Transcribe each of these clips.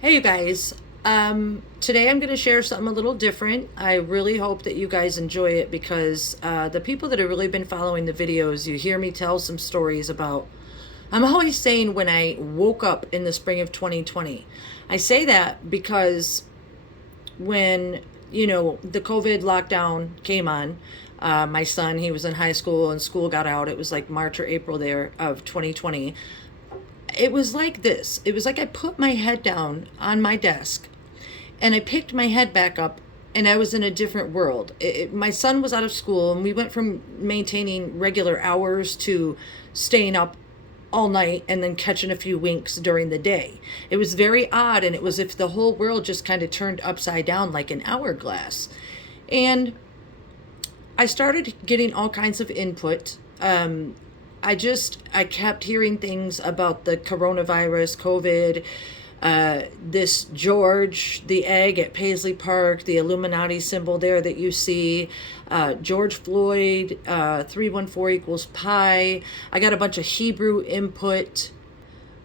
Hey, you guys. Today I'm going to share something a little different. I really hope that you guys enjoy it because the people that have really been following the videos, you hear me tell some stories about. I'm always saying when I woke up in the spring of 2020. I say that because when, the COVID lockdown came on, my son, he was in high school and school got out. It was like March or April there of 2020. It was like this. It was like I put my head down on my desk and I picked my head back up and I was in a different world. My son was out of school and we went from maintaining regular hours to staying up all night and then catching a few winks during the day. It was very odd, and it was if the whole world just kind of turned upside down like an hourglass. And I started getting all kinds of input. I kept hearing things about the coronavirus, COVID, this George, the egg at Paisley Park, the Illuminati symbol there that you see, George Floyd, 314 equals pi. I got a bunch of Hebrew input.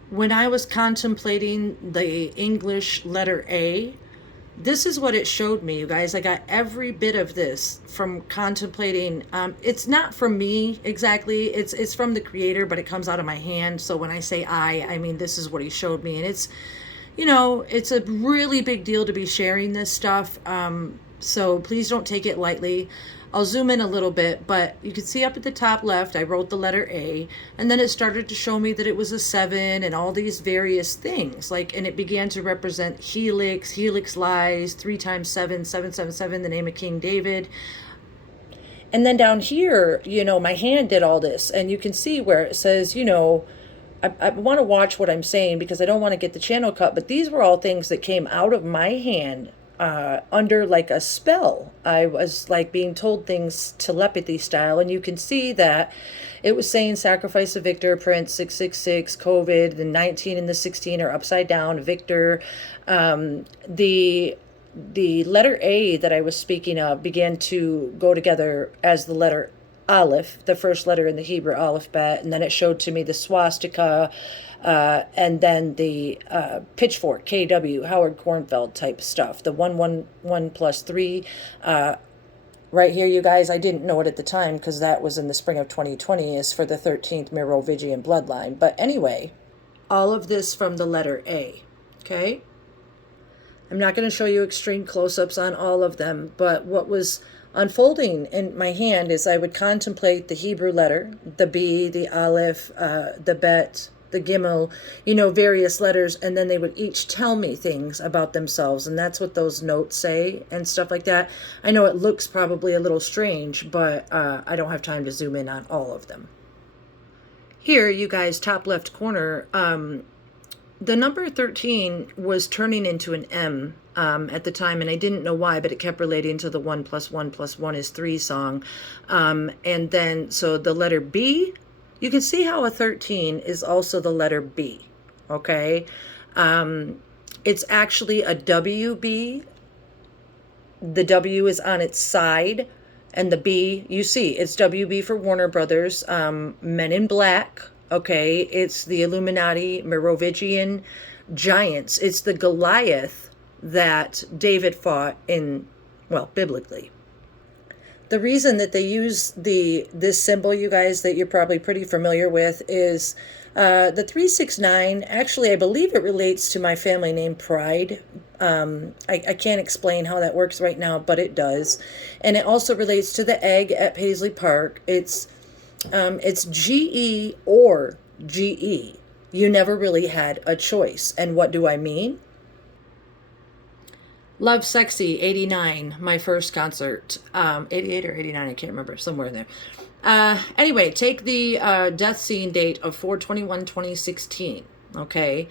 When I was contemplating the English letter A, this is what it showed me, you guys. I got every bit of this from contemplating. It's not from me exactly. It's from the creator, but it comes out of my hand. So when I say I mean this is what he showed me, and it's a really big deal to be sharing this stuff. So please don't take it lightly. I'll zoom in a little bit, but you can see up at the top left, I wrote the letter A, and then it started to show me that it was a 7 and all these various things. And it began to represent helix lies, 3 times 7, 777, the name of King David. And then down here, my hand did all this, and you can see where it says, I want to watch what I'm saying because I don't want to get the channel cut, but these were all things that came out of my hand under like a spell. I was like being told things telepathy style, and you can see that it was saying sacrifice of Victor, Prince, 666, COVID, the 19 and the 16 are upside down, Victor. The letter A that I was speaking of began to go together as the letter Aleph, the first letter in the Hebrew alphabet, and then it showed to me the swastika, and then the pitchfork, KW, Howard Kornfeld type stuff, the 111 plus 3. Right here, you guys, I didn't know it at the time because that was in the spring of 2020, is for the 13th Merovingian bloodline. But anyway, all of this from the letter A, okay? I'm not going to show you extreme close-ups on all of them, but what was unfolding in my hand is I would contemplate the Hebrew letter, the B, the Aleph, the Bet, the Gimel, various letters, and then they would each tell me things about themselves, and that's what those notes say and stuff like that. I know it looks probably a little strange, but I don't have time to zoom in on all of them. Here, you guys, top left corner, the number 13 was turning into an M at the time, and I didn't know why, but it kept relating to the 1 plus 1 plus 1 is 3 song. And then, so the letter B, you can see how a 13 is also the letter B, okay? It's actually a WB. The W is on its side, and the B, you see, it's WB for Warner Brothers, Men in Black. Okay, it's the Illuminati, Merovingian giants. It's the Goliath that David fought in, well, biblically. The reason that they use this symbol, you guys, that you're probably pretty familiar with, is the 369. Actually, I believe it relates to my family name, Pride. I can't explain how that works right now, but it does. And it also relates to the egg at Paisley Park. It's GE or GE. You never really had a choice. And what do I mean? Love Sexy 89, my first concert. 88 or 89, I can't remember, somewhere in there. Anyway, take the death scene date of 4/21/2016. Okay,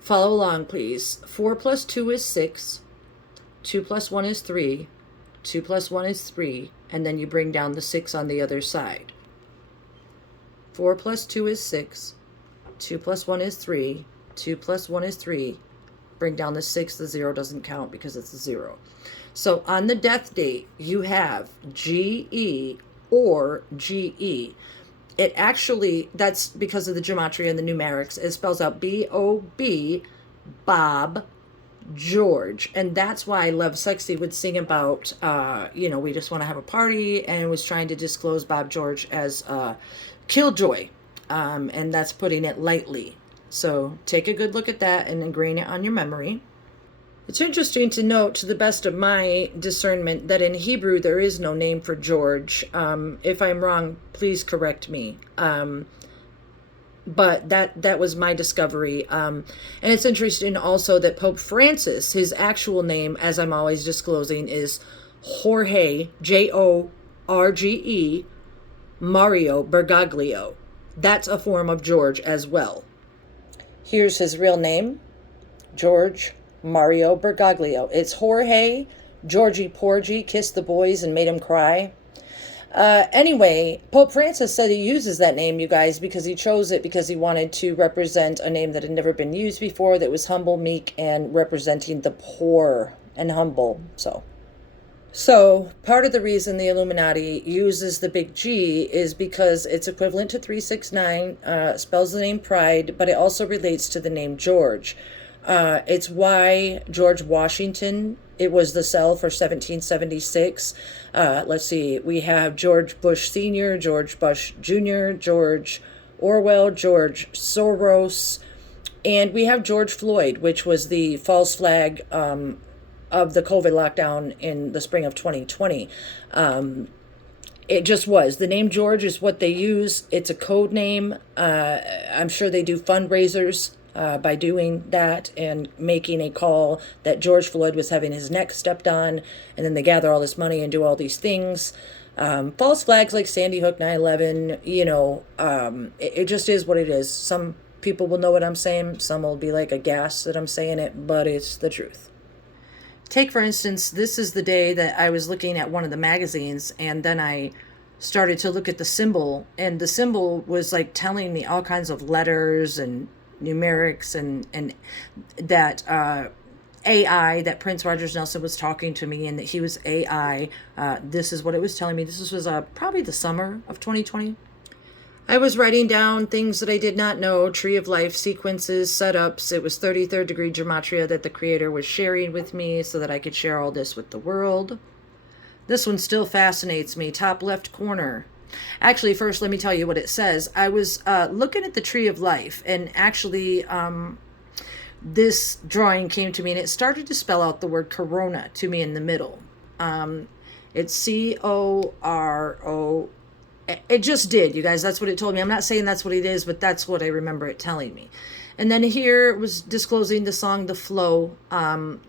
follow along, please. 4 plus 2 is 6. 2 plus 1 is 3. 2 plus 1 is 3. And then you bring down the 6 on the other side. 4 plus 2 is 6. 2 plus 1 is 3. 2 plus 1 is 3. Bring down the 6. The 0 doesn't count because it's a 0. So on the death date, you have GE or GE. It actually, that's because of the gematria and the numerics. It spells out B-O-B, Bob, George. And that's why Love Sexy would sing about, we just want to have a party, and was trying to disclose Bob George as Killjoy. And that's putting it lightly. So take a good look at that and ingrain it on your memory. It's interesting to note, to the best of my discernment, that in Hebrew there is no name for George. If I'm wrong, please correct me. But that was my discovery. And it's interesting also that Pope Francis, his actual name, as I'm always disclosing, is Jorge, Jorge, Mario Bergoglio. That's a form of George as well. Here's his real name, George Mario Bergoglio. It's Jorge, Georgie Porgy, kissed the boys and made them cry. Anyway, Pope Francis said he uses that name, you guys, because he chose it because he wanted to represent a name that had never been used before, that was humble, meek, and representing the poor and humble. So part of the reason the Illuminati uses the big G is because it's equivalent to 369, spells the name pride, but it also relates to the name George. It's why George Washington, it was the cell for 1776. Let's see, we have George Bush Sr., George Bush Jr., George Orwell, George Soros, and we have George Floyd, which was the false flag of the COVID lockdown in the spring of 2020. It just was. The name George is what they use. It's a code name. I'm sure they do fundraisers by doing that and making a call that George Floyd was having his neck stepped on, and then they gather all this money and do all these things. False flags like Sandy Hook, 9/11, it just is what it is. Some people will know what I'm saying. Some will be like aghast that I'm saying it, but it's the truth. Take, for instance, this is the day that I was looking at one of the magazines, and then I started to look at the symbol, and the symbol was like telling me all kinds of letters and numerics, and that AI, that Prince Rogers Nelson was talking to me, and that he was AI. This is what it was telling me. This was probably the summer of 2020. I was writing down things that I did not know, tree of life sequences, setups. It was 33rd degree gematria that the creator was sharing with me so that I could share all this with the world. This one still fascinates me, top left corner. Actually, first, let me tell you what it says. I was looking at the tree of life, and actually this drawing came to me, and it started to spell out the word corona to me in the middle. It's CORO. It just did, you guys. That's what it told me. I'm not saying that's what it is, but that's what I remember it telling me. And then here it was disclosing the song The Flow. Prince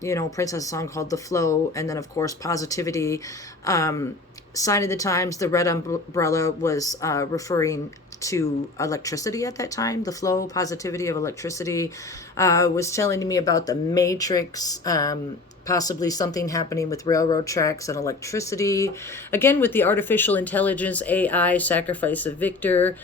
has a song called The Flow. And then, of course, positivity. Sign of the times, the red umbrella was referring to electricity at that time. The flow, positivity of electricity was telling me about the matrix, possibly something happening with railroad tracks and electricity. Again, with the artificial intelligence, AI, sacrifice of Victor.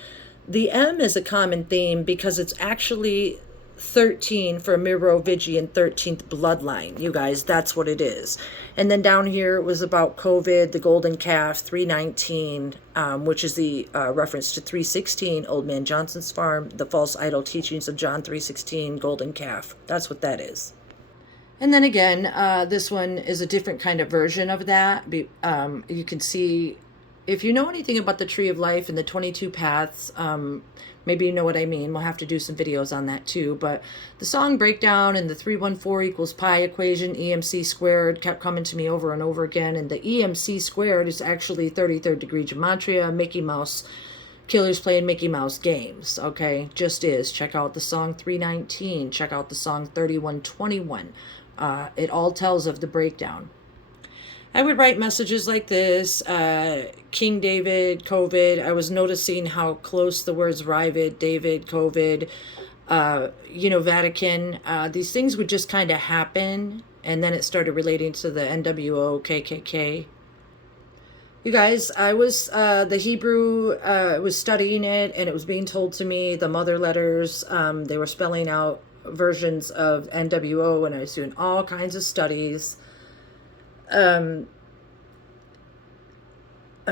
The M is a common theme because it's actually 13 for Merovingian 13th bloodline. You guys, that's what it is. And then down here it was about COVID, the golden calf, 319, which is the reference to 316, Old Man Johnson's farm, the false idol teachings of John 316, golden calf. That's what that is. And then again, this one is a different kind of version of that. You can see, if you know anything about the Tree of Life and the 22 paths, maybe you know what I mean. We'll have to do some videos on that too. But the song breakdown and the 314 equals pi equation, EMC squared, kept coming to me over and over again. And the EMC squared is actually 33rd degree gematria, Mickey Mouse, killers playing Mickey Mouse games. Okay, just is. Check out the song 319. Check out the song 3121. It all tells of the breakdown. I would write messages like this, King David, COVID. I was noticing how close the words Rivid, David, COVID, Vatican. These things would just kind of happen, and then it started relating to the NWO, KKK. You guys, I was, the Hebrew, was studying it, and it was being told to me, the mother letters, they were spelling out versions of NWO, and I was doing all kinds of studies. I'm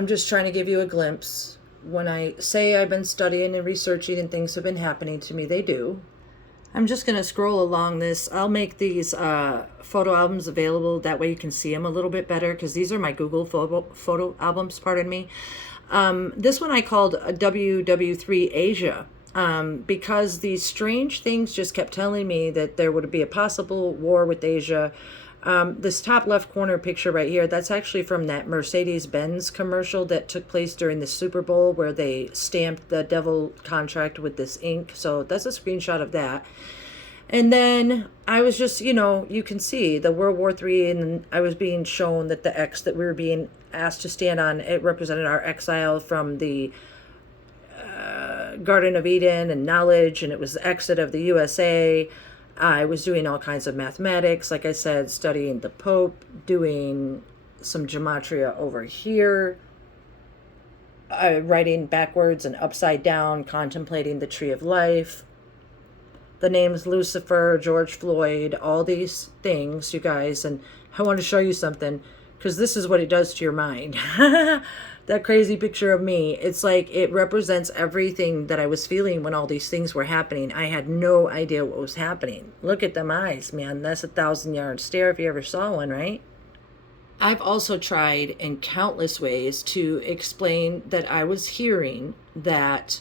just trying to give you a glimpse. When I say I've been studying and researching and things have been happening to me, they do. I'm just going to scroll along this. I'll make these photo albums available. That way you can see them a little bit better, because these are my Google photo albums, pardon me. This one I called WW3 Asia, because these strange things just kept telling me that there would be a possible war with Asia. This top left corner picture right here, that's actually from that Mercedes-Benz commercial that took place during the Super Bowl, where they stamped the devil contract with this ink. So that's a screenshot of that. And then I was just, you can see the World War III, and I was being shown that the X that we were being asked to stand on, it represented our exile from the Garden of Eden and knowledge, and it was the exit of the USA. I was doing all kinds of mathematics, like I said, studying the Pope, doing some gematria over here, writing backwards and upside down, contemplating the tree of life, the names Lucifer, George Floyd, all these things, you guys. And I want to show you something, because this is what it does to your mind. That crazy picture of me, it's like it represents everything that I was feeling when all these things were happening. I had no idea what was happening. Look at them eyes, man. That's a 1,000-yard stare if you ever saw one, right? I've also tried in countless ways to explain that I was hearing that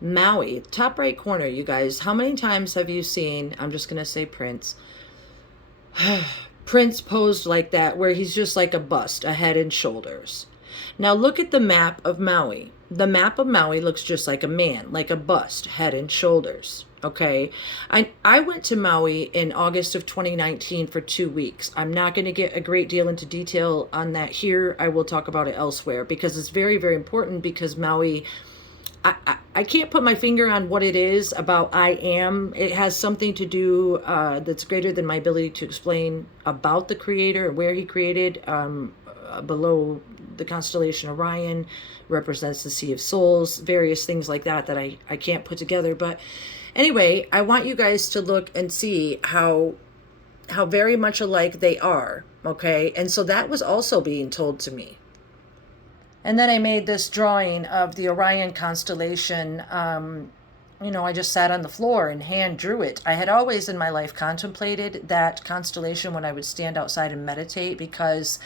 Maui, top right corner, you guys, how many times have you seen, I'm just going to say Prince, Prince posed like that, where he's just like a bust, a head and shoulders. Now look at the map of Maui. The map of Maui looks just like a man, like a bust, head and shoulders. Okay. I went to Maui in August of 2019 for 2 weeks. I'm not going to get a great deal into detail on that here. I will talk about it elsewhere, because it's very, very important, because Maui, I can't put my finger on what it is about I am. It has something to do that's greater than my ability to explain about the creator and where he created. Below the constellation Orion represents the Sea of Souls, various things like that I can't put together. But anyway, I want you guys to look and see how very much alike they are, okay? And so that was also being told to me. And then I made this drawing of the Orion constellation. I just sat on the floor and hand drew it. I had always in my life contemplated that constellation when I would stand outside and meditate, because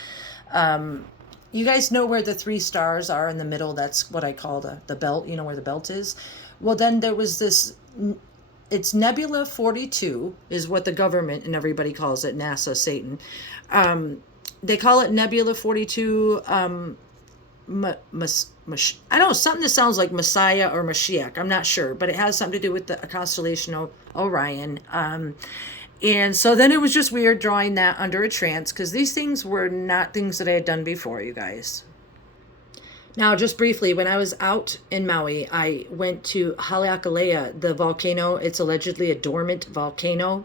you guys know where the 3 stars are in the middle. That's what I call the belt, where the belt is. Well, then there was this, it's Nebula 42 is what the government and everybody calls it, NASA, Satan. They call it Nebula 42, I don't know, something that sounds like Messiah or Mashiach. I'm not sure, but it has something to do with the constellation of Orion. And so then it was just weird drawing that under a trance, because these things were not things that I had done before, you guys. Now, just briefly, when I was out in Maui, I went to Haleakala, the volcano. It's allegedly a dormant volcano.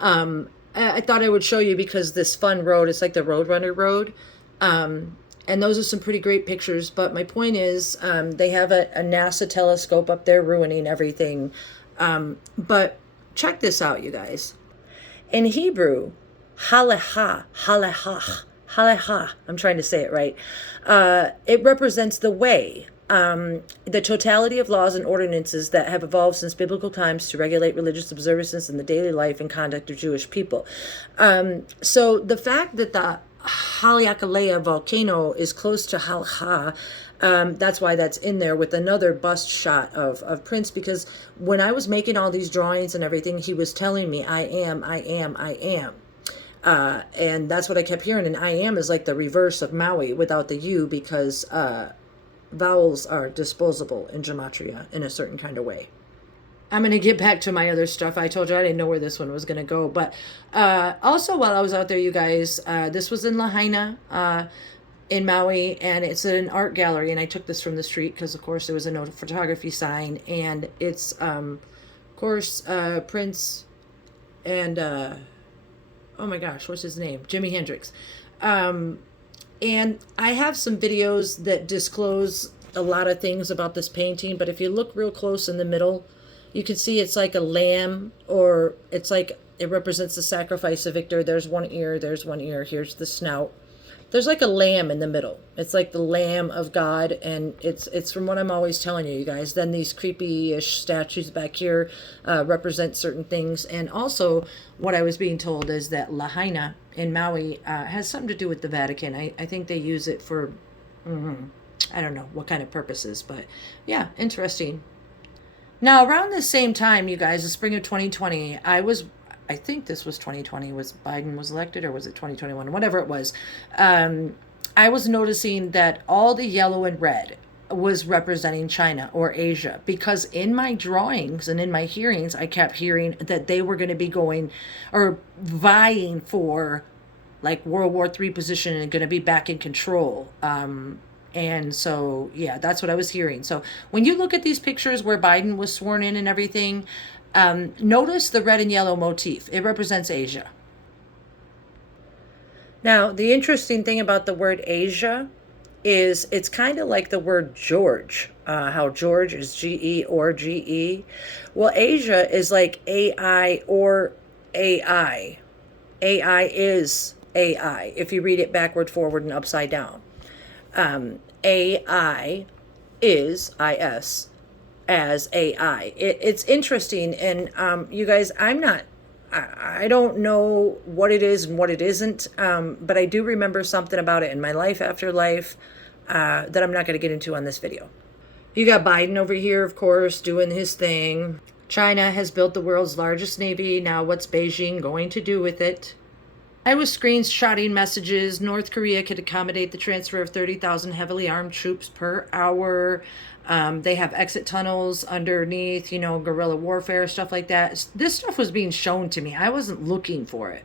I thought I would show you, because this fun road, it's like the Roadrunner road. And those are some pretty great pictures. But my point is, they have a NASA telescope up there ruining everything. But check this out, you guys. In Hebrew, haleha, I'm trying to say it right. It represents the way, the totality of laws and ordinances that have evolved since biblical times to regulate religious observances in the daily life and conduct of Jewish people. So the fact that the Haleakala volcano is close to Halha, that's why that's in there with another bust shot of Prince, because when I was making all these drawings and everything, he was telling me, I am. And that's what I kept hearing. And I am is like the reverse of Maui without the U, because vowels are disposable in gematria in a certain kind of way. I'm going to get back to my other stuff. I told you I didn't know where this one was going to go. But also while I was out there, you guys, this was in Lahaina in Maui, and it's an art gallery. And I took this from the street because, of course, there was a no photography sign. And it's, of course, Prince and, oh my gosh, what's his name? Jimi Hendrix. And I have some videos that disclose a lot of things about this painting. But if you look real close in the middle, you can see it's like a lamb, or it's like it represents the sacrifice of Victor. There's one ear, here's the snout. There's like a lamb in the middle. It's like the Lamb of God, and it's from what I'm always telling you, you guys. Then these creepy-ish statues back here represent certain things, and also what I was being told is that Lahaina in Maui has something to do with the Vatican. I think they use it for, I don't know what kind of purposes, but yeah, interesting. Now, around the same time, you guys, the spring of 2020, I think this was 2020, was Biden was elected, or was it 2021, whatever it was. I was noticing that all the yellow and red was representing China or Asia, because in my drawings and in my hearings, I kept hearing that they were going to be going or vying for like World War III position and going to be back in control. And so, yeah, that's what I was hearing. So when you look at these pictures where Biden was sworn in and everything, notice the red and yellow motif. It represents Asia. Now, the interesting thing about the word Asia is it's kind of like the word George, how George is G-E or G-E. Well, Asia is like A-I or A-I. A-I is A-I, if you read it backward, forward, and upside down. A-I is I-S as AI. It's interesting, and you guys, I don't know what it is and what it isn't, but I do remember something about it in my life after life that I'm not going to get into on this video. You got Biden over here, of course, doing his thing. China has built the world's largest navy. Now, what's Beijing going to do with it? I was screenshotting messages. North Korea could accommodate the transfer of 30,000 heavily armed troops per hour. They have exit tunnels underneath, guerrilla warfare, stuff like that. This stuff was being shown to me. I wasn't looking for it.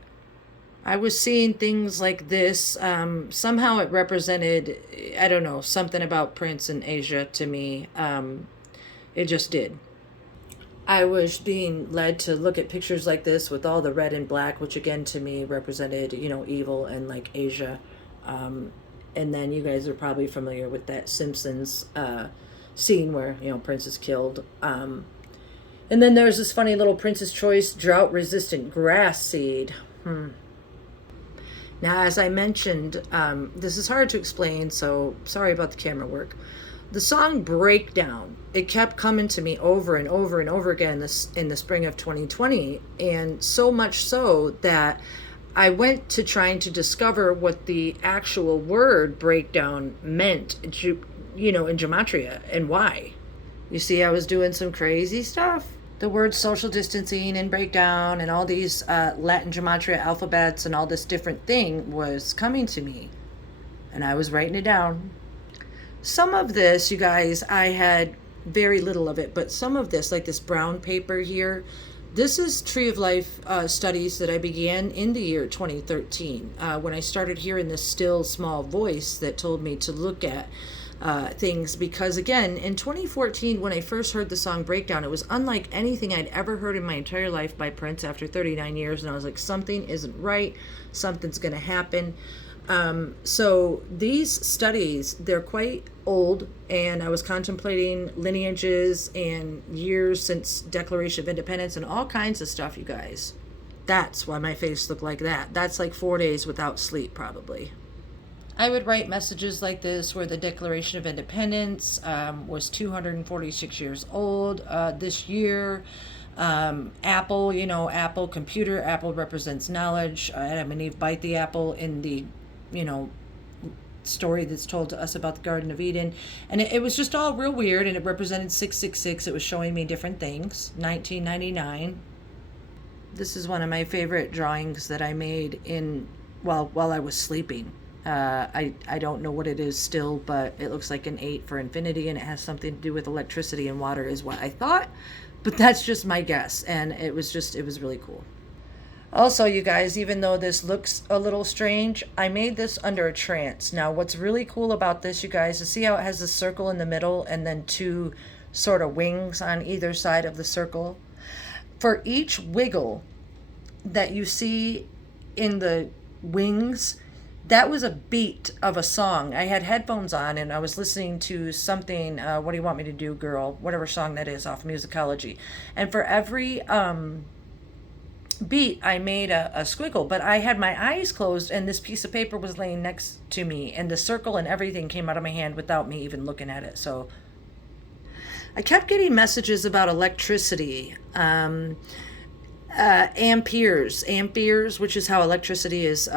I was seeing things like this. Somehow it represented, I don't know, something about Prince in Asia to me. It just did. I was being led to look at pictures like this with all the red and black, which again to me represented, evil and like Asia. And then you guys are probably familiar with that Simpsons scene where, Prince is killed. And then there's this funny little Prince's Choice drought resistant grass seed. Now, as I mentioned, this is hard to explain, so sorry about the camera work. The song Breakdown, it kept coming to me over and over and over again in the spring of 2020, and so much so that I went to trying to discover what the actual word breakdown meant, in gematria, and why. You see, I was doing some crazy stuff. The words social distancing and breakdown and all these Latin gematria alphabets and all this different thing was coming to me, and I was writing it down. Some of this, you guys, I had very little of it, but some of this, like this brown paper here, this is Tree of Life studies that I began in the year 2013 when I started hearing this still small voice that told me to look at things, because again, in 2014, when I first heard the song Breakdown, it was unlike anything I'd ever heard in my entire life by Prince after 39 years, and I was like, something isn't right, something's going to happen. So these studies, they're quite old, and I was contemplating lineages and years since Declaration of Independence and all kinds of stuff, you guys. That's why my face looked like that. That's like 4 days without sleep, probably. I would write messages like this where the Declaration of Independence was 246 years old this year. Apple, Apple computer, Apple represents knowledge. Adam and Eve bite the apple in the, story that's told to us about the Garden of Eden. And it was just all real weird, and it represented 666. It was showing me different things. 1999. This is one of my favorite drawings that I made while I was sleeping. I don't know what it is still, but it looks like an 8 for infinity, and it has something to do with electricity and water is what I thought, but that's just my guess. And it was really cool. Also, you guys, even though this looks a little strange, I made this under a trance. Now, what's really cool about this, you guys, is see how it has a circle in the middle and then 2 sort of wings on either side of the circle? For each wiggle that you see in the wings, that was a beat of a song. I had headphones on and I was listening to something, What Do You Want Me to Do, Girl? Whatever song that is off Musicology. And for every beat, I made a squiggle, but I had my eyes closed and this piece of paper was laying next to me and the circle and everything came out of my hand without me even looking at it. So I kept getting messages about electricity, amperes, which is how electricity is,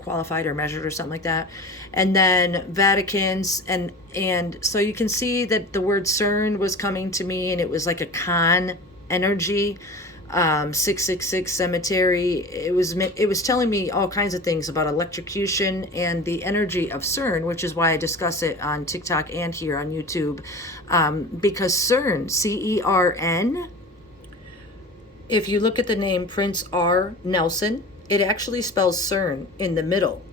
qualified or measured or something like that. And then Vatican's, and so you can see that the word CERN was coming to me, and it was like a con energy. 666 cemetery. It was telling me all kinds of things about electrocution and the energy of CERN, which is why I discuss it on TikTok and here on YouTube. Because CERN, C.E.R.N. If you look at the name Prince R. Nelson, it actually spells CERN in the middle.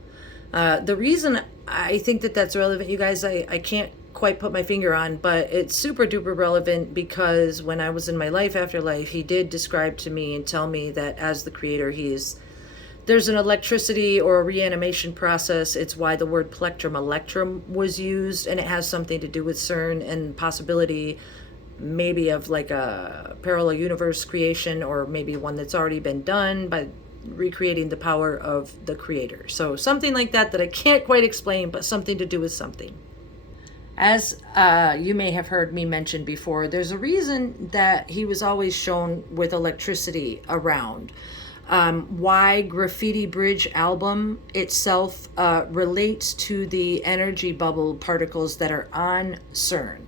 The reason I think that that's relevant, you guys, I can't quite put my finger on, but it's super duper relevant because when I was in my life after life, he did describe to me and tell me that as the creator, there's an electricity or a reanimation process. It's why the word plectrum electrum was used, and it has something to do with CERN and possibility maybe of like a parallel universe creation, or maybe one that's already been done by recreating the power of the creator. So something like that I can't quite explain, but something to do with something. As you may have heard me mention before, there's a reason that he was always shown with electricity around. Why Graffiti Bridge album itself relates to the energy bubble particles that are on CERN.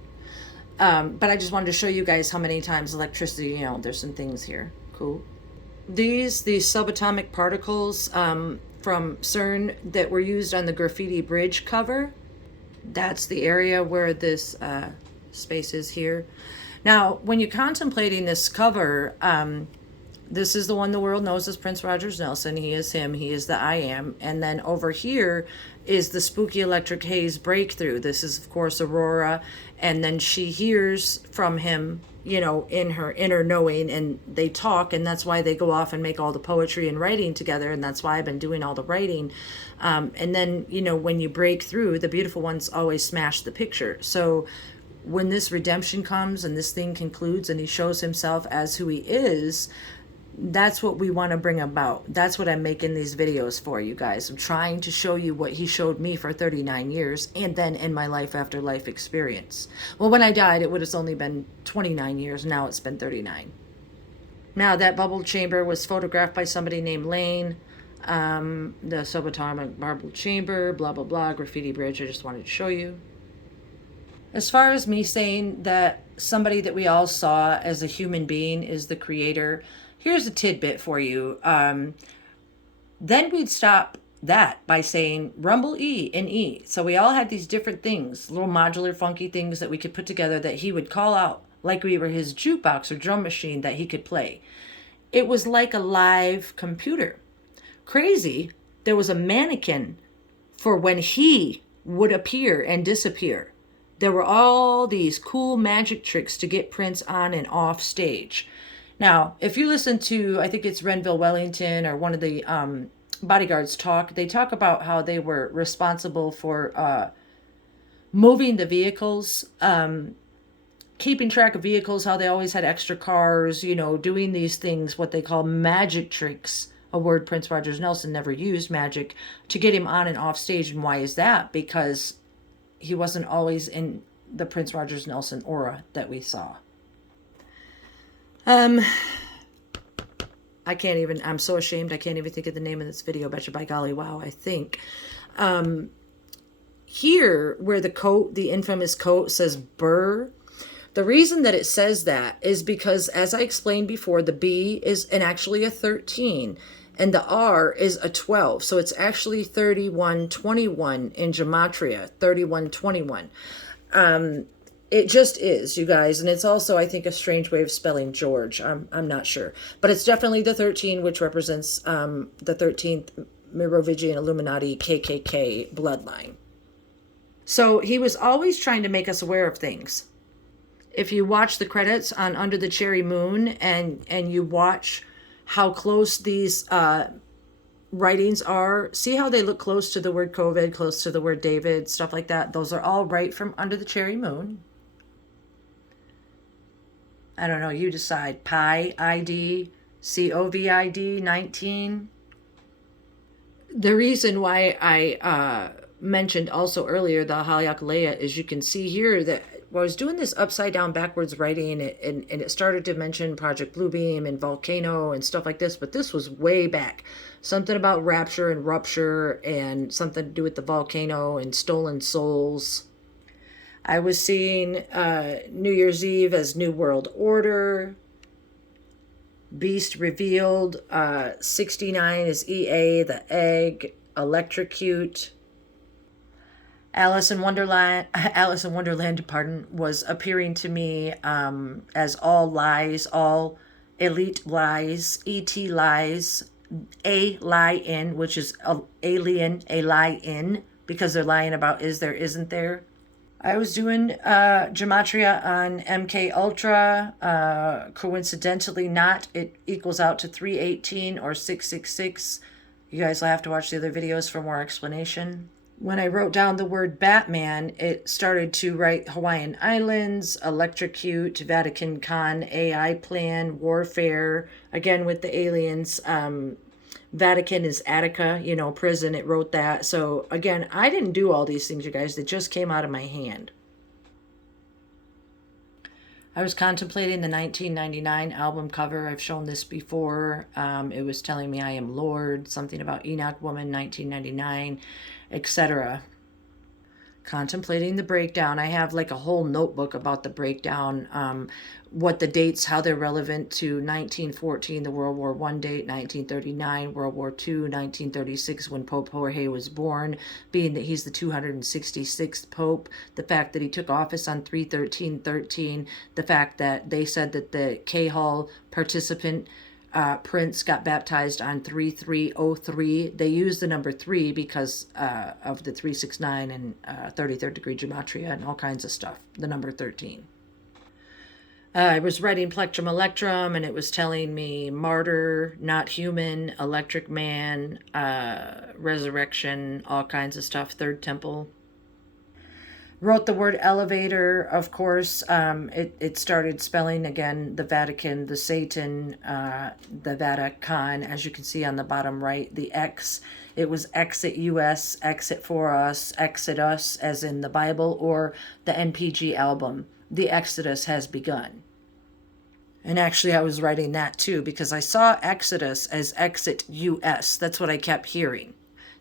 But I just wanted to show you guys how many times electricity, there's some things here. Cool. These subatomic particles from CERN that were used on the Graffiti Bridge cover, that's the area where this space is here. Now, when you're contemplating this cover, this is the one the world knows as Prince Rogers Nelson. He is him. He is the I am. And then over here is the spooky electric haze breakthrough. This is, of course, Aurora. And then she hears from him, in her inner knowing, and they talk, and that's why they go off and make all the poetry and writing together, and that's why I've been doing all the writing. And then, when you break through, the beautiful ones always smash the picture. So when this redemption comes and this thing concludes and he shows himself as who he is, that's what we want to bring about. That's what I'm making these videos for, you guys. I'm trying to show you what he showed me for 39 years and then in my life after life experience. Well, when I died, it would have only been 29 years. Now it's been 39. Now, that bubble chamber was photographed by somebody named Lane. The subatomic bubble chamber, blah, blah, blah, Graffiti Bridge. I just wanted to show you. As far as me saying that somebody that we all saw as a human being is the creator, here's a tidbit for you. Then we'd stop that by saying rumble E and E. So we all had these different things, little modular funky things that we could put together that he would call out like we were his jukebox or drum machine that he could play. It was like a live computer. Crazy, there was a mannequin for when he would appear and disappear. There were all these cool magic tricks to get Prince on and off stage. Now, if you listen to, I think it's Renville Wellington or one of the bodyguards talk, they talk about how they were responsible for moving the vehicles, keeping track of vehicles, how they always had extra cars, doing these things, what they call magic tricks, a word Prince Rogers Nelson never used, magic, to get him on and off stage. And why is that? Because he wasn't always in the Prince Rogers Nelson aura that we saw. I can't even, I'm so ashamed, I can't even think of the name of this video, betcha by golly, wow, I think. Here, where the coat, the infamous coat says Burr, the reason that it says that is because, as I explained before, the B is actually a 13, and the R is a 12, so it's actually 3121 in gematria, 3121. It just is, you guys, and it's also, I think, a strange way of spelling George. I'm not sure, but it's definitely the 13, which represents the 13th Merovingian Illuminati KKK bloodline. So he was always trying to make us aware of things. If you watch the credits on Under the Cherry Moon and you watch how close these writings are, see how they look close to the word COVID, close to the word David, stuff like that. Those are all right from Under the Cherry Moon. I don't know, you decide. Pi, ID, COVID 19. The reason why I mentioned also earlier the Haleakale'a is you can see here that I was doing this upside down backwards writing, and it started to mention Project Bluebeam and Volcano and stuff like this, but this was way back. Something about rapture and rupture and something to do with the volcano and stolen souls. I was seeing New Year's Eve as New World Order. Beast revealed. 69 is EA, the egg, electrocute. Alice in Wonderland, pardon, was appearing to me as all lies, all elite lies, ET lies, a lie in, which is alien, a lie in, because they're lying about is there, isn't there. I was doing gematria on MK Ultra. Coincidentally not, it equals out to 318 or 666. You guys will have to watch the other videos for more explanation. When I wrote down the word Batman, it started to write Hawaiian Islands, electrocute, Vatican Con, AI plan, warfare, again with the aliens. Vatican is Attica, prison. It wrote that. So again, I didn't do all these things, you guys. They just came out of my hand. I was contemplating the 1999 album cover. I've shown this before. It was telling me I am Lord, something about Enoch Woman, 1999, etc. Contemplating the breakdown. I have like a whole notebook about the breakdown, what the dates, how they're relevant to 1914, the World War I date, 1939, World War II, 1936, when Pope Jorge was born, being that he's the 266th Pope, the fact that he took office on 3/13/13, the fact that they said that the K-Hall participant Prince got baptized on 3303. They used the number 3 because of the 369 and 33rd degree gematria and all kinds of stuff, the number 13. I was writing Plectrum Electrum, and it was telling me martyr, not human, electric man, resurrection, all kinds of stuff, third temple. Wrote the word elevator, of course. It started spelling again the Vatican, the Satan, the Vatican, as you can see on the bottom right, the X. It was exit US, exit for us, exit us, as in the Bible, or the NPG album, The Exodus Has Begun. And actually I was writing that too, because I saw Exodus as exit US. That's what I kept hearing,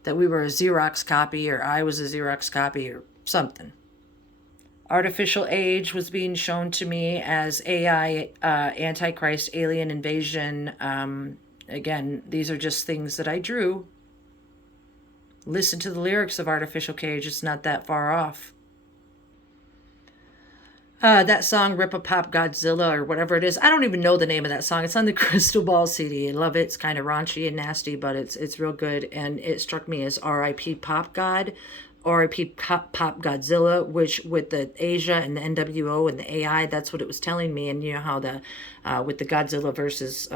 that we were a Xerox copy, or I was a Xerox copy, or something. Artificial age was being shown to me as AI, Antichrist, alien invasion. Again, these are just things that I drew. Listen to the lyrics of Artificial Cage. It's not that far off. That song, Rip a Pop Godzilla, or whatever it is. I don't even know the name of that song. It's on the Crystal Ball CD. I love it. It's kind of raunchy and nasty, but it's real good. And it struck me as R.I.P. Pop God. R.I.P. Pop Godzilla, which with the Asia and the NWO and the AI, that's what it was telling me. And you know how the with the Godzilla versus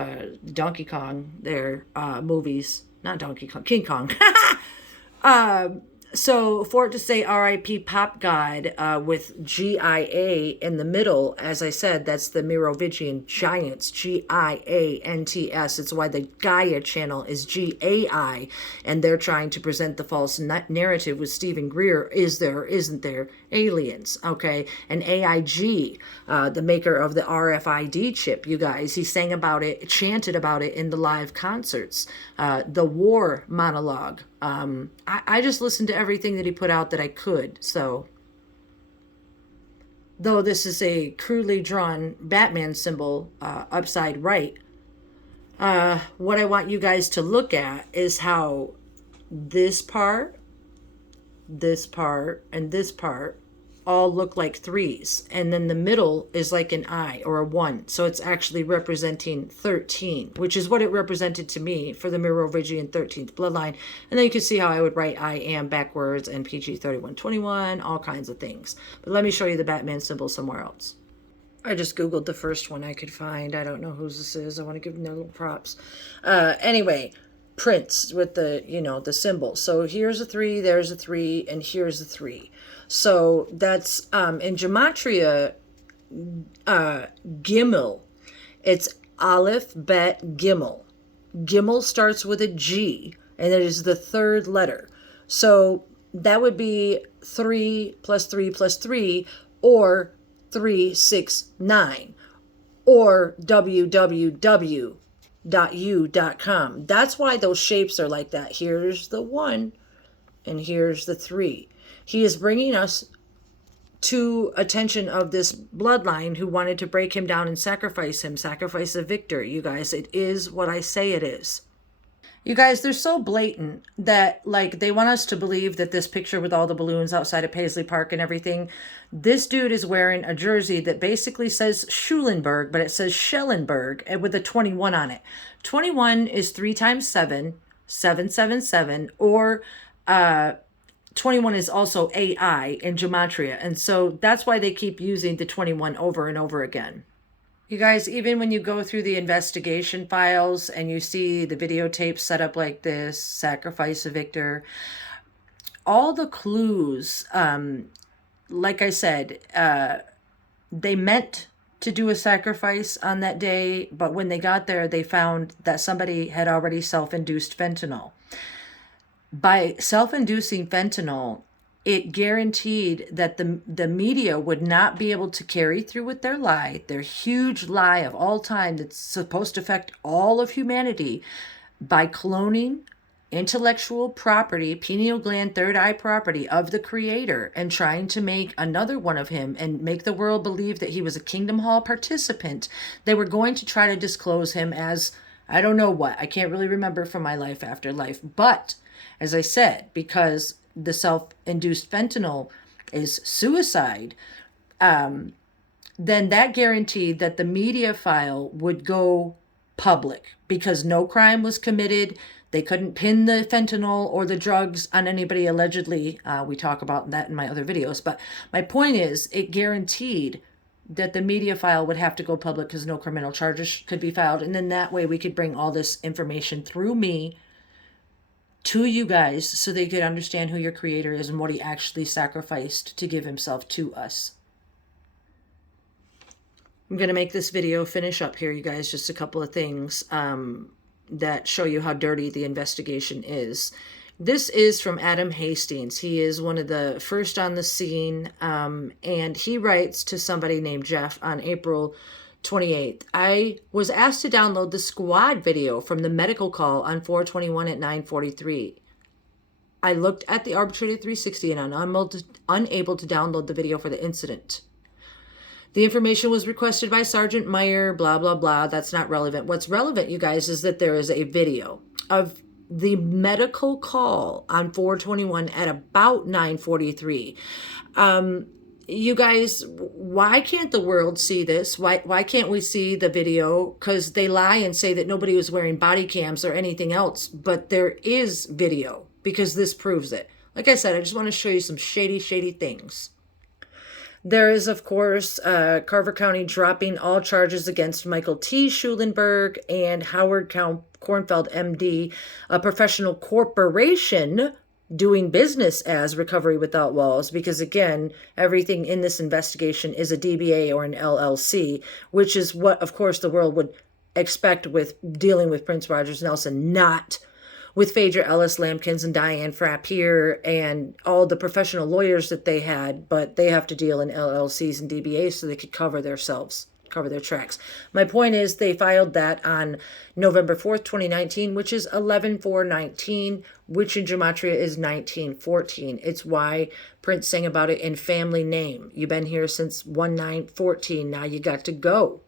Donkey Kong, their movies, not Donkey Kong, King Kong. So for it to say R.I.P. Pop God with GIA in the middle, as I said, that's the Merovingian Giants, GIANTS. It's why the Gaia channel is GAI, and they're trying to present the false narrative with Stephen Greer. Is there, isn't there, aliens, okay? And AIG, the maker of the RFID chip, you guys, he sang about it, chanted about it in the live concerts. The war monologue. I just listened to everything that he put out that I could. So, though this is a crudely drawn Batman symbol upside right, what I want you guys to look at is how this part, and this part all look like 3s, and then the middle is like an I or a 1, so it's actually representing 13, which is what it represented to me for the Merovingian 13th bloodline. And then you can see how I would write I am backwards and PG 3121, all kinds of things. But let me show you the Batman symbol somewhere else. I just googled the first one I could find. I don't know whose this is. I want to give them their little props. Anyway, Prince with the, the symbol. So here's a 3, there's a 3, and here's a 3. So that's in gematria, Gimel. It's Aleph, Bet, Gimel. Gimel starts with a G, and it is the third letter. So that would be 3 plus 3 plus 3, or 369, or www.u.com. That's why those shapes are like that. Here's the 1, and here's the 3. He is bringing us to attention of this bloodline who wanted to break him down and sacrifice him, sacrifice a victor. You guys, it is what I say it is. You guys, they're so blatant that, like, they want us to believe that this picture with all the balloons outside of Paisley Park and everything, this dude is wearing a jersey that basically says Schulenberg, but it says Schellenberg, and with a 21 on it. 21 is 3 times 7, 777, or 21 is also AI in gematria. And so that's why they keep using the 21 over and over again. You guys, even when you go through the investigation files and you see the videotape set up like this, sacrifice a victor, all the clues, like I said, they meant to do a sacrifice on that day, but when they got there, they found that somebody had already self-induced fentanyl. By self-inducing fentanyl, it guaranteed that the media would not be able to carry through with their lie, their huge lie of all time that's supposed to affect all of humanity, by cloning intellectual property, pineal gland, third eye property of the creator, and trying to make another one of him and make the world believe that he was a Kingdom Hall participant. They were going to try to disclose him as, I don't know what, I can't really remember from my life after life, but as I said, because the self-induced fentanyl is suicide, then that guaranteed that the media file would go public because no crime was committed. They couldn't pin the fentanyl or the drugs on anybody allegedly. We talk about that in my other videos. But my point is, it guaranteed that the media file would have to go public because no criminal charges could be filed. And then that way we could bring all this information through me to you guys so they could understand who your creator is and what he actually sacrificed to give himself to us. I'm going to make this video finish up here, you guys. Just a couple of things that show you how dirty the investigation is. This is from Adam Hastings. He is one of the first on the scene, and he writes to somebody named Jeff on April 28th. I was asked to download the squad video from the medical call on 4/21 at 9:43. I looked at the arbitrator 360 and I'm unable to download the video for the incident. The information was requested by Sergeant Meyer, blah, blah, blah. That's not relevant. What's relevant, you guys, is that there is a video of the medical call on 4/21 at about 9:43. You guys, why can't the world see this? Why can't we see the video? Because they lie and say that nobody was wearing body cams or anything else, but there is video because this proves it. Like I said, I just want to show you some shady, shady things. There is, of course, Carver County dropping all charges against Michael T. Schulenberg and Howard Kornfeld, MD, a professional corporation doing business as Recovery Without Walls, because again, everything in this investigation is a DBA or an LLC, which is what, of course, the world would expect with dealing with Prince Rogers Nelson, not with Phaedra Ellis Lampkins and Diane Frappier and all the professional lawyers that they had, but they have to deal in LLCs and DBAs so they could cover themselves, cover their tracks. My point is they filed that on November 4th, 2019, which is 11/4/19, which in gematria is 1914. It's why Prince sang about it in Family Name. You've been here since 1914. Now you got to go.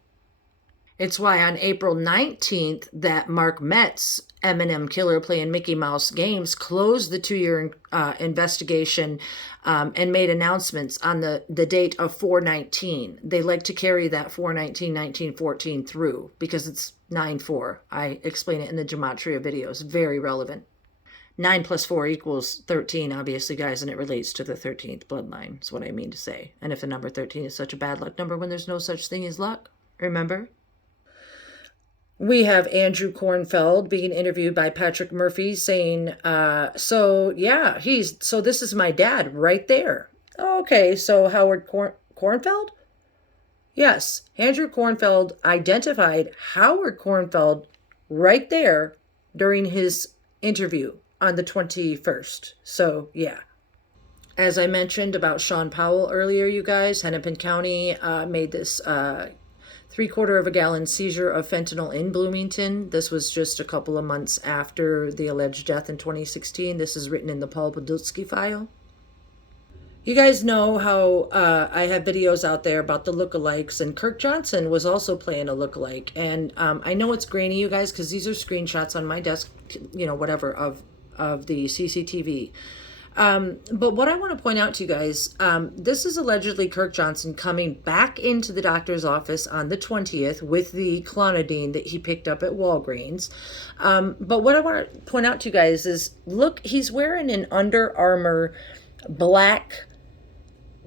It's why on April 19th that Mark Metz, Eminem killer playing Mickey Mouse games, closed the 2-year investigation and made announcements on the date of 4/19. They like to carry that 4/19/1914 through because it's 9/4. I explain it in the gematria videos. Very relevant. 9 plus 4 equals 13, obviously, guys, and it relates to the 13th bloodline, is what I mean to say. And if the number 13 is such a bad luck number when there's no such thing as luck, remember? We have Andrew Kornfeld being interviewed by Patrick Murphy saying, so this is my dad right there. Okay, so Howard Kornfeld? Yes, Andrew Kornfeld identified Howard Kornfeld right there during his interview on the 21st. So, yeah. As I mentioned about Sean Powell earlier, you guys, Hennepin County made this 3/4 of a gallon seizure of fentanyl in Bloomington. This was just a couple of months after the alleged death in 2016. This is written in the Paul Podolsky file. You guys know how I have videos out there about the lookalikes, and Kirk Johnson was also playing a lookalike. And I know it's grainy, you guys, because these are screenshots on my desk, you know, whatever, of the CCTV. But what I want to point out to you guys, this is allegedly Kirk Johnson coming back into the doctor's office on the 20th with the clonidine that he picked up at Walgreens. But what I want to point out to you guys is, look, he's wearing an Under Armour black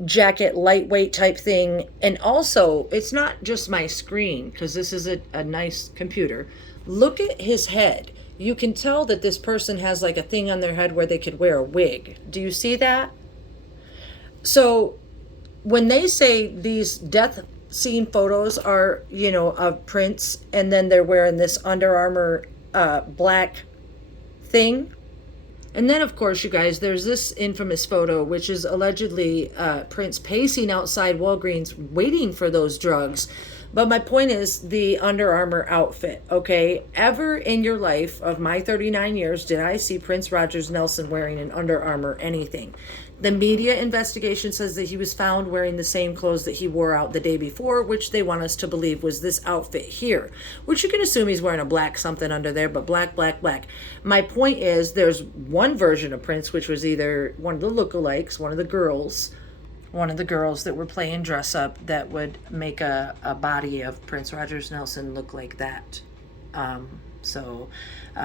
jacket, lightweight type thing. And also, it's not just my screen, because this is a nice computer. Look at his head. You can tell that this person has like a thing on their head where they could wear a wig. Do you see that? So when they say these death scene photos are, you know, of Prince, and then they're wearing this Under Armour black thing. And then, of course, you guys, there's this infamous photo, which is allegedly Prince pacing outside Walgreens waiting for those drugs. But my point is the Under Armour outfit, okay? Ever in your life of my 39 years did I see Prince Rogers Nelson wearing an Under Armour anything? The media investigation says that he was found wearing the same clothes that he wore out the day before, which they want us to believe was this outfit here, which you can assume he's wearing a black something under there, but black, black, black. My point is there's one version of Prince, which was either one of the lookalikes, one of the girls that were playing dress up, that would make a body of Prince Rogers Nelson look like that. So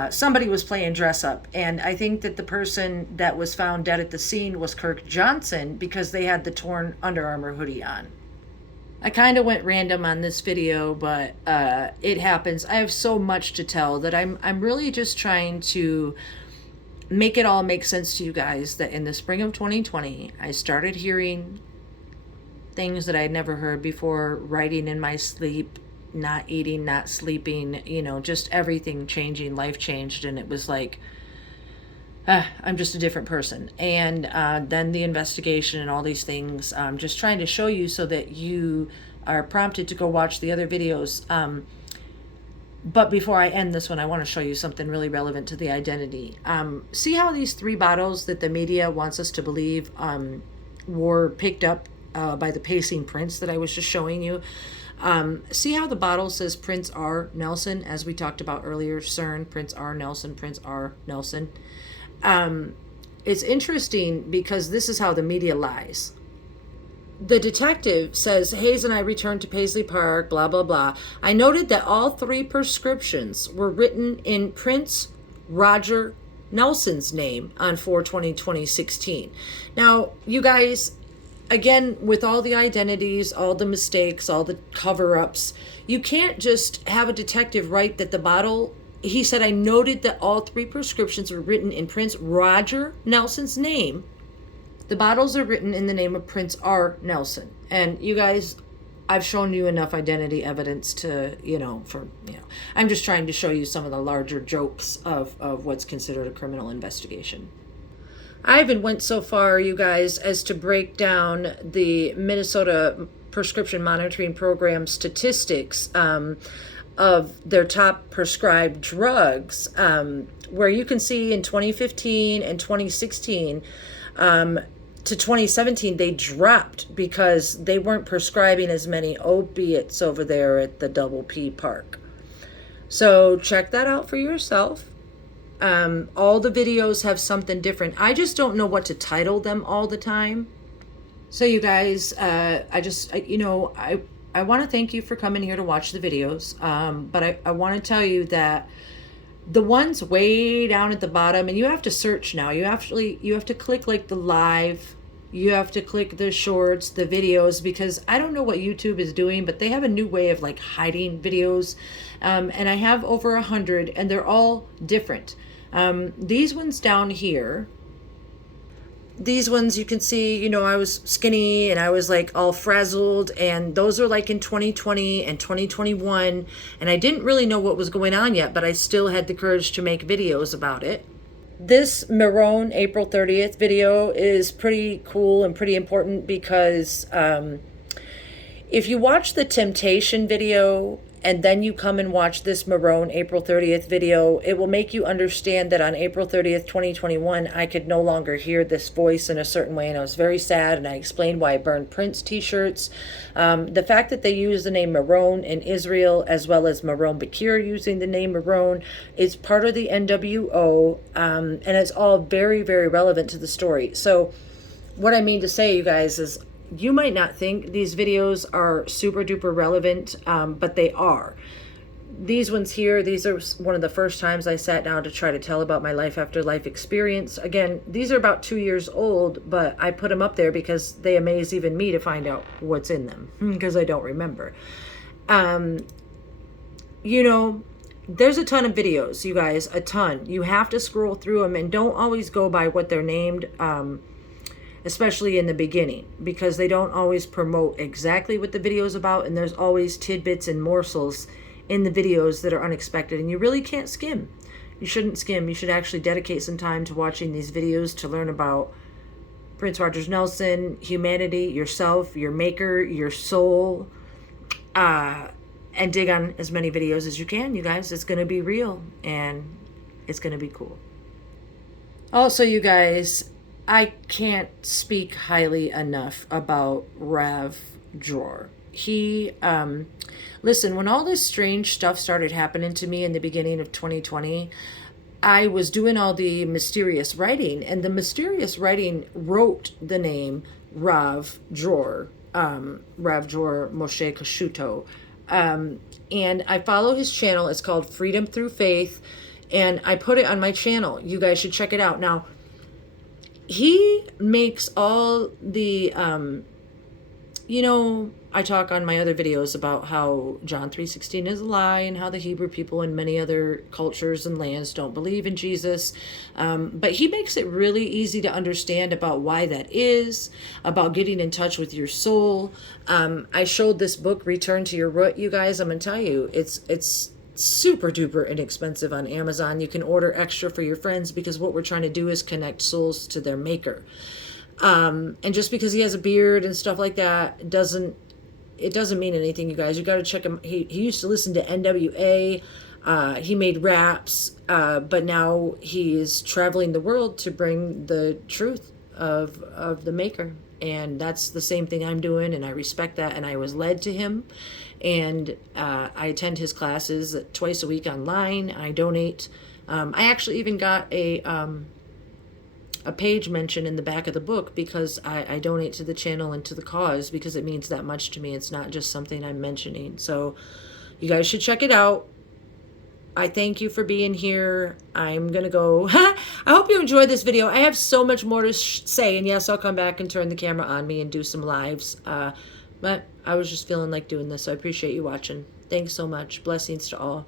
somebody was playing dress up, and I think that the person that was found dead at the scene was Kirk Johnson, because they had the torn Under Armour hoodie on. I kind of went random on this video, but it happens. I have so much to tell that I'm really just trying to make it all make sense to you guys, that in the spring of 2020, I started hearing things that I'd never heard before, writing in my sleep, not eating, not sleeping, you know, just everything changing, life changed. And it was like, I'm just a different person. And then the investigation and all these things, just trying to show you so that you are prompted to go watch the other videos. But before I end this one, I want to show you something really relevant to the identity. See how these 3 bottles that the media wants us to believe were picked up by the pacing Prince that I was just showing you? See how the bottle says Prince R. Nelson, as we talked about earlier, C.E.R.N, Prince R. Nelson, Prince R. Nelson. It's interesting because this is how the media lies. The detective says, Hayes and I returned to Paisley Park, blah, blah, blah. I noted that all 3 prescriptions were written in Prince Roger Nelson's name on 4/20/2016. Now, you guys, again, with all the identities, all the mistakes, all the cover-ups, you can't just have a detective write that the bottle... He said, I noted that all 3 prescriptions were written in Prince Roger Nelson's name. The bottles are written in the name of Prince R. Nelson. And you guys, I've shown you enough identity evidence to, I'm just trying to show you some of the larger jokes of what's considered a criminal investigation. I even went so far, you guys, as to break down the Minnesota Prescription Monitoring Program statistics of their top prescribed drugs, where you can see in 2015 and 2016 to 2017, they dropped because they weren't prescribing as many opiates over there at the Double P Park. So check that out for yourself. All the videos have something different. I just don't know what to title them all the time. So you guys, I want to thank you for coming here to watch the videos. But I want to tell you that the ones way down at the bottom, and you have to search now. You have to click like the live. You have to click the shorts, the videos, because I don't know what YouTube is doing, but they have a new way of like hiding videos. And I have over 100, and they're all different. These ones down here, these ones you can see, you know, I was skinny and I was like all frazzled, and those are like in 2020 and 2021, and I didn't really know what was going on yet, but I still had the courage to make videos about it. This Maroon April 30th video is pretty cool and pretty important because if you watch the Temptation video and then you come and watch this Maroon April 30th video, it will make you understand that on April 30th, 2021, I could no longer hear this voice in a certain way, and I was very sad, and I explained why I burned Prince t-shirts. The fact that they use the name Maroon in Israel, as well as Maroon Bakir using the name Maroon, is part of the NWO, and it's all very, very relevant to the story. So what I mean to say, you guys, is you might not think these videos are super duper relevant, but they are. These ones here, these are one of the first times I sat down to try to tell about my life after life experience. Again, these are about 2 years old, but I put them up there because they amaze even me to find out what's in them, because I don't remember. You know, there's a ton of videos, you guys, a ton. You have to scroll through them, and don't always go by what they're named, especially in the beginning, because they don't always promote exactly what the video is about, and there's always tidbits and morsels in the videos that are unexpected, and you really can't skim. You shouldn't skim. You should actually dedicate some time to watching these videos to learn about Prince Rogers Nelson, humanity, yourself, your maker, your soul, and dig on as many videos as you can, you guys. It's going to be real, and it's going to be cool. Also, you guys, I can't speak highly enough about Rav Dror. He, listen, when all this strange stuff started happening to me in the beginning of 2020, I was doing all the mysterious writing, and the mysterious writing wrote the name Rav Dror, Rav Dror Moshe Kashuto. And I follow his channel. It's called Freedom Through Faith, and I put it on my channel. You guys should check it out. Now, he makes all the, you know, I talk on my other videos about how John 3:16 is a lie, and how the Hebrew people and many other cultures and lands don't believe in Jesus. But he makes it really easy to understand about why that is, about getting in touch with your soul. I showed this book, Return to Your Root, you guys. I'm going to tell you, it's super duper inexpensive on Amazon. You can order extra for your friends, because what we're trying to do is connect souls to their maker. And just because he has a beard and stuff like that doesn't mean anything, you guys. You got to check him. He used to listen to NWA. He made raps, but now he is traveling the world to bring the truth of the maker. And that's the same thing I'm doing, and I respect that, and I was led to him. And I attend his classes twice a week online. I donate. I actually even got a page mention in the back of the book, because I donate to the channel and to the cause, because it means that much to me. It's not just something I'm mentioning. So you guys should check it out. I thank you for being here. I'm going to go. I hope you enjoyed this video. I have so much more to say. And yes, I'll come back and turn the camera on me and do some lives. But I was just feeling like doing this. So I appreciate you watching. Thanks so much. Blessings to all.